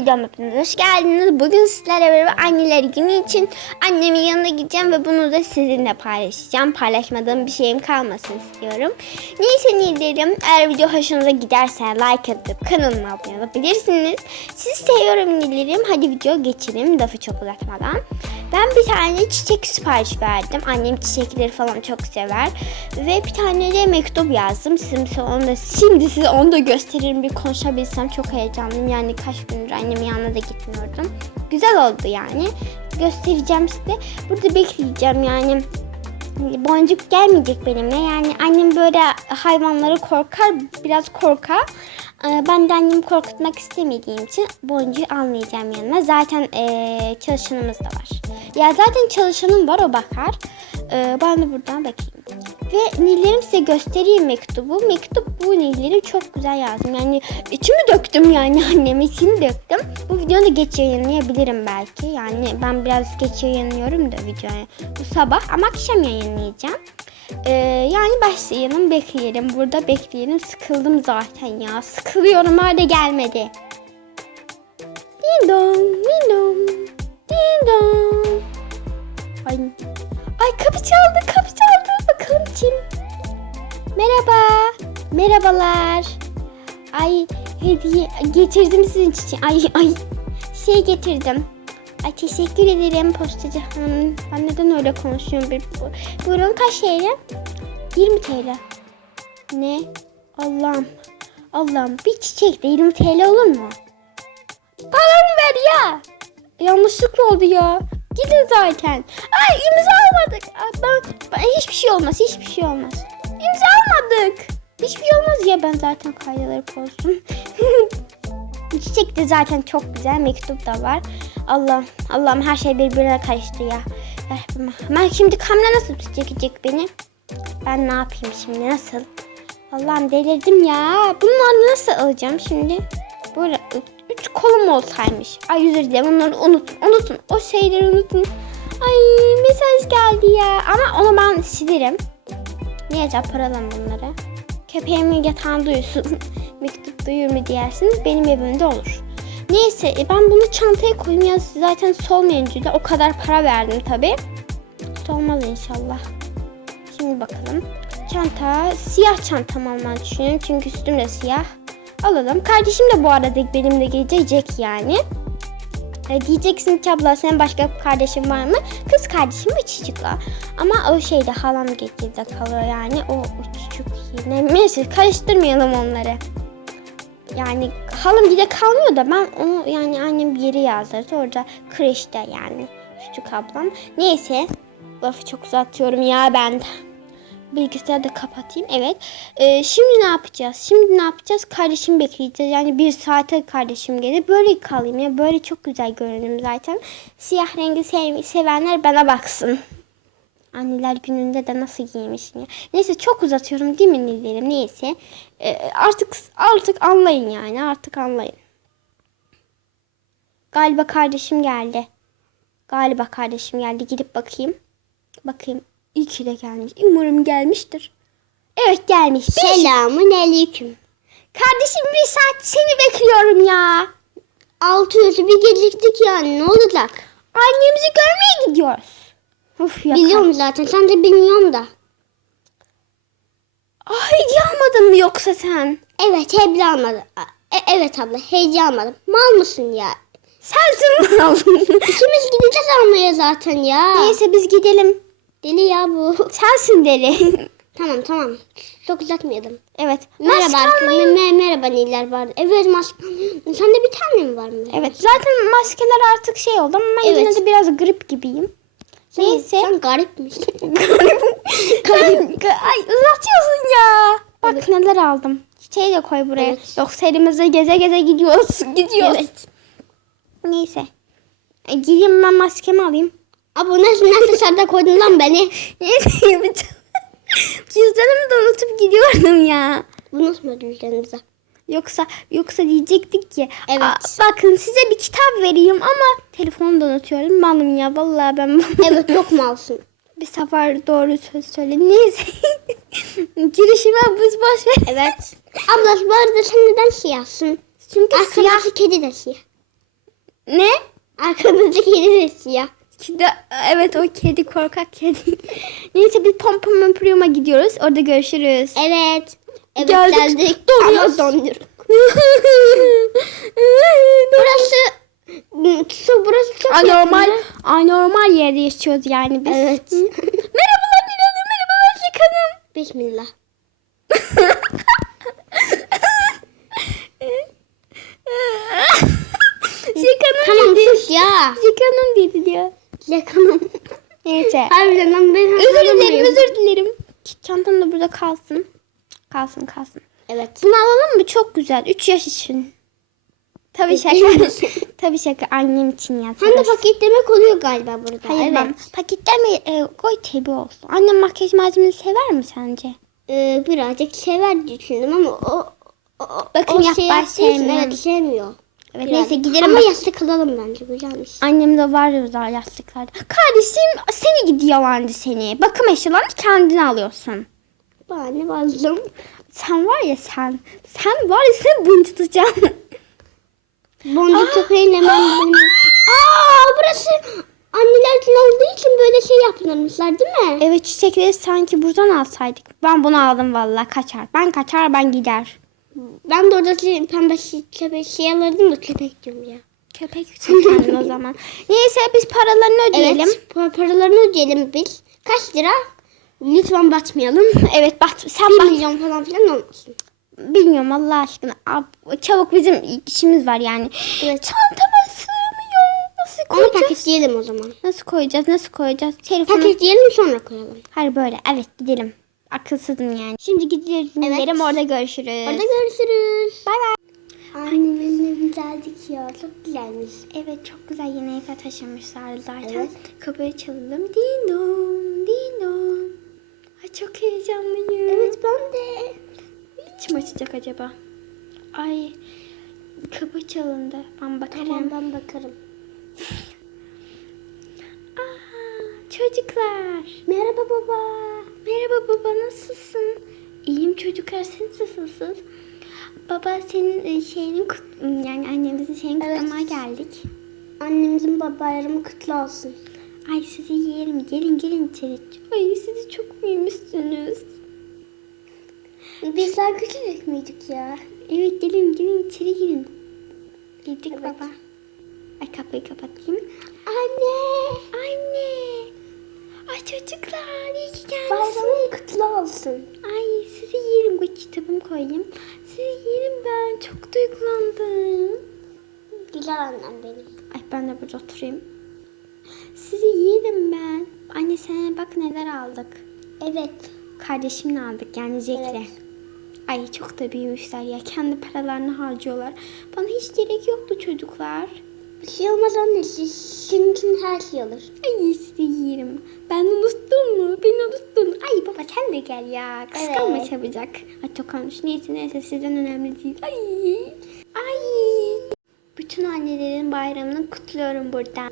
videoma hepiniz hoş geldiniz. Bugün sizlerle beraber anneler günü için annemin yanına gideceğim ve bunu da sizinle paylaşacağım. Paylaşmadığım bir şeyim kalmasın istiyorum. Neyse nilerim eğer video hoşunuza giderse like atıp kanalıma abone olabilirsiniz. Sizi seviyorum nilerim. Hadi video geçelim lafı çok uzatmadan. Ben bir tane çiçek sipariş verdim. Annem çiçekleri falan çok sever. Ve bir tane de mektup yazdım. Size onu da, şimdi size onu da gösteririm. Bir konuşabilsem çok heyecanlıyım. Yani kaç gündür annemin yanına da gitmiyordum. Güzel oldu yani. Göstereceğim size. Burada bekleyeceğim yani. Boncuk gelmeyecek benimle. Yani annem böyle hayvanları korkar, biraz korkar. Ee, Ben de annemi korkutmak istemediğim için boncuğu almayacağım yanına. Zaten ee, çalışanımız da var. Ya zaten çalışanım var o bakar. Ee, ben de buradan bakayım. Ve Niller'im size göstereyim mektubu. Mektup bu Niller'im çok güzel yazdım. Yani içimi döktüm yani anneme içimi döktüm. Bu videoyu da geç yayınlayabilirim belki. Yani ben biraz geç yayınlıyorum da videoyu. Bu sabah ama akşam yayınlayacağım. Ee, yani başlayalım bekleyelim. Burada bekleyelim. Sıkıldım zaten ya. Sıkılıyorum hala gelmedi. Ding dong, ding dong, ding dong. Ay, ay kapı çaldı, kapı çaldı. Bakalım kim? Merhaba. Merhabalar. Ay hediye getirdim sizin için. Ay ay şey getirdim. Ay teşekkür ederim postacı hanım. Ben neden öyle konuşuyorum? Bir, bu- buyurun kaç TL? 20 TL. Ne? Allah'ım. Allah'ım bir çiçek de 20 TL olur mu? Paranı ver ya. Yanlışlıkla oldu ya. Gidin zaten. Ay imza almadık. Ben, ben hiçbir şey olmaz. Hiçbir şey olmaz. İmza almadık. Hiçbir şey olmaz ya ben zaten kaydaları bozdum. Çiçek de zaten çok güzel. Mektup da var. Allah Allah'ım her şey birbirine karıştı ya. Ben şimdi kamera nasıl çekecek beni? Ben ne yapayım şimdi nasıl? Allah'ım delirdim ya. Bunları nasıl alacağım şimdi? Böyle üç kolum olsaymış. Ay özür dilerim onları unutun. Unutun. O şeyleri unutun. Ay mesaj geldi ya. Ama onu ben silerim. Neyse paralam bunları. Köpeğimin yatağında uyusun. Duyur mu dersiniz benim evimde olur. Neyse e, ben bunu çantaya koyayım ya zaten solmayınca da o kadar para verdim tabi. Solmaz inşallah. Şimdi bakalım. Çanta siyah çantam almayı düşünüyorum çünkü üstüm de siyah. Alalım. Kardeşim de bu arada benimle gelecek yani. E, diyeceksin ki abla senin başka kardeşin var mı? Kız kardeşim ve çocukla. Ama o şeyde halam getirdi kalıyor yani. O, o çocuk yine. Neyse karıştırmayalım onları. Yani halam gide kalmıyor da ben onu yani annem bir yere yazdırdı. Orada kreşte yani. Küçük ablam. Neyse. Lafı çok uzatıyorum ya ben. Bilgisayarı da kapatayım. Evet. Ee, şimdi ne yapacağız? Şimdi ne yapacağız? Kardeşim bekleyeceğiz. Yani bir saate kardeşim gelir. Böyle kalayım ya. Böyle çok güzel görünüm zaten. Siyah rengi sev- sevenler bana baksın. Anneler gününde de nasıl giymişsin ya. Neyse çok uzatıyorum değil mi Nillerim? Neyse. Ee, artık artık anlayın yani. Artık anlayın. Galiba kardeşim geldi. Galiba kardeşim geldi. Gidip bakayım. Bakayım. İyi ki de gelmiş. Umarım gelmiştir. Evet gelmiş. Selamun aleyküm. Kardeşim bir saat seni bekliyorum ya. Altı yüzü bir geciktik yani ne olacak? Annemizi görmeye gidiyoruz. Uf. Biliyorum zaten sen de bilmiyorum da. Ay hediye almadın mı yoksa sen? Evet hediye almadım. E, evet abla hediye almadım. Mal mısın ya? Sensin aldın? İkimiz gideceğiz almaya zaten ya. Neyse biz gidelim. Deli ya bu. Sensin deli. tamam tamam. Çok uzatmayalım. evet. Merhaba. Arkadaşlar. Me- merhaba neler var? Evet maske. Sende bir tane mi var mı? Evet zaten maskeler artık şey oldu ama ben yine Evet. de biraz grip gibiyim. Neyse. Sen garipmişsin. Kanka, Ay uzatıyorsun ya. Bak neler aldım. Çiçeği de koy buraya. Evet. Yoksa elimizde geze geze gidiyoruz. Gidiyoruz. evet. Neyse. E, gideyim ben maskemi alayım. Abi nasıl nasıl de koydun lan beni? Neyse. Cüzdanımı da unutup gidiyordum ya. Bu nasıl mı üzerinize? Yoksa yoksa diyecektik ki Evet. "Aa, bakın size bir kitap vereyim ama telefonu da unutuyorum. Malım ya vallahi ben Evet çok malsın. bir sefer doğru söz söyledim. Neyse. Girişime biz boş ver. Evet. Abla bu arada sen neden siyahsın? Çünkü siyah Arkadaki kedi de siyah. Ne? Arkamızda kedi de siyah. Kedi, evet o kedi korkak kedi. Neyse biz Pompa Prima gidiyoruz. Orada görüşürüz. Evet. Evet Geldik, geldik. donuyoruz. Ama donduruk. Burası su burası çok anormal yakın. anormal yerde yaşıyoruz yani biz. Evet. merhabalar Nil Hanım, merhabalar Şek Hanım. Bismillah. Şek Hanım Tamam dedi. sus ya. Şek Hanım dedi diyor. Yakamam. Neyse. Harbiden ben Özür dilerim, özür dilerim. Çantam da burada kalsın. Kalsın, kalsın. Evet. Bunu alalım mı? Çok güzel. 3 yaş için. Tabii şaka. Tabii şaka. Annem için Hem de yaparız. paketlemek oluyor galiba burada. Hayır evet. ben paketleme e, koy tabi olsun. Annem makyaj malzemesi sever mi sence? Ee, birazcık sever düşündüm ama o, o, Bakın o yap, şey sevmiyorum. Evet sevmiyor. Evet Biraz. neyse gidelim. Ama bak- yastık alalım bence güzelmiş. Annem de var ya güzel yastıklarda. Kardeşim seni gidi yalancı seni. Bakım eşyalarını kendin alıyorsun. Bahane bazdım. Sen var ya sen. Sen var ya sen bunu tutacaksın. Boncuk köpeğin hemen benim. Aa burası anneler için olduğu için böyle şey yaptırmışlar değil mi? evet çiçekleri sanki buradan alsaydık. Ben bunu aldım vallahi kaçar. Ben kaçar ben gider. Ben de orada şey, pembe şey, köpek şey alırdım da köpek diyorum ya. Köpek için kendin o zaman. Neyse biz paralarını ödeyelim. Evet pa- paralarını ödeyelim biz. Kaç lira? Lütfen batmayalım. Evet bak sen 1 bak. milyon falan filan olmasın. Bilmiyorum Allah aşkına. Ab- Çabuk bizim işimiz var yani. Evet. Çantama sığmıyor. Nasıl Onu koyacağız? paketleyelim o zaman. Nasıl koyacağız? Nasıl koyacağız? Telefonu. Paketleyelim sonra koyalım. Hayır böyle. Evet gidelim. Akılsızım yani. Şimdi gidiyoruz. Evet. Gidelim orada görüşürüz. Orada görüşürüz. Bay bay. Annemin evi geldik ya. Çok güzelmiş. Evet çok güzel yeni eve taşınmışlar zaten. Evet. Kapıyı çalalım. Din don, din don. Ay çok heyecanlıyım. Evet ben de. Kim açacak acaba? Ay kapı çalındı. Ben bakarım. Tamam ben bakarım. Aa, çocuklar. Merhaba baba. Merhaba baba nasılsın? İyiyim çocuklar siz nasılsınız? Baba senin e, şeyini kut- yani annemizin şeyini Evet. kutlamaya geldik. Annemizin baba bayramı kutlu olsun. Ay sizi yerim gelin gelin içeri. Ay sizi çok büyümüşsünüz. Bizler küçücük müydük ya? Evet gelin gelin içeri girin. Girdik Evet. baba. Ay kapıyı kapatayım. Anne. Anne. Ay çocuklar iyi ki geldiniz. Bayramın kutlu olsun. Ay sizi yerim. Bu kitabımı koyayım. Sizi yerim ben. Çok duygulandım. Güzel annem benim. Ay ben de burada oturayım. Sizi yerim ben. Anne sana bak neler aldık. Evet. Kardeşimle aldık yani Jack'le. Evet. Ay çok da büyümüşler ya. Kendi paralarını harcıyorlar. Bana hiç gerek yoktu çocuklar. Bir şey olmaz anne. Senin için her şey olur. Ay sizi yerim. Ben unuttum mu? Beni unuttun. Ay baba sen de gel ya. Kıskanma Evet. çabucak. Ay çok olmuş. Neyse neyse sizden önemli değil. Ay. Ay. Bütün annelerin bayramını kutluyorum buradan.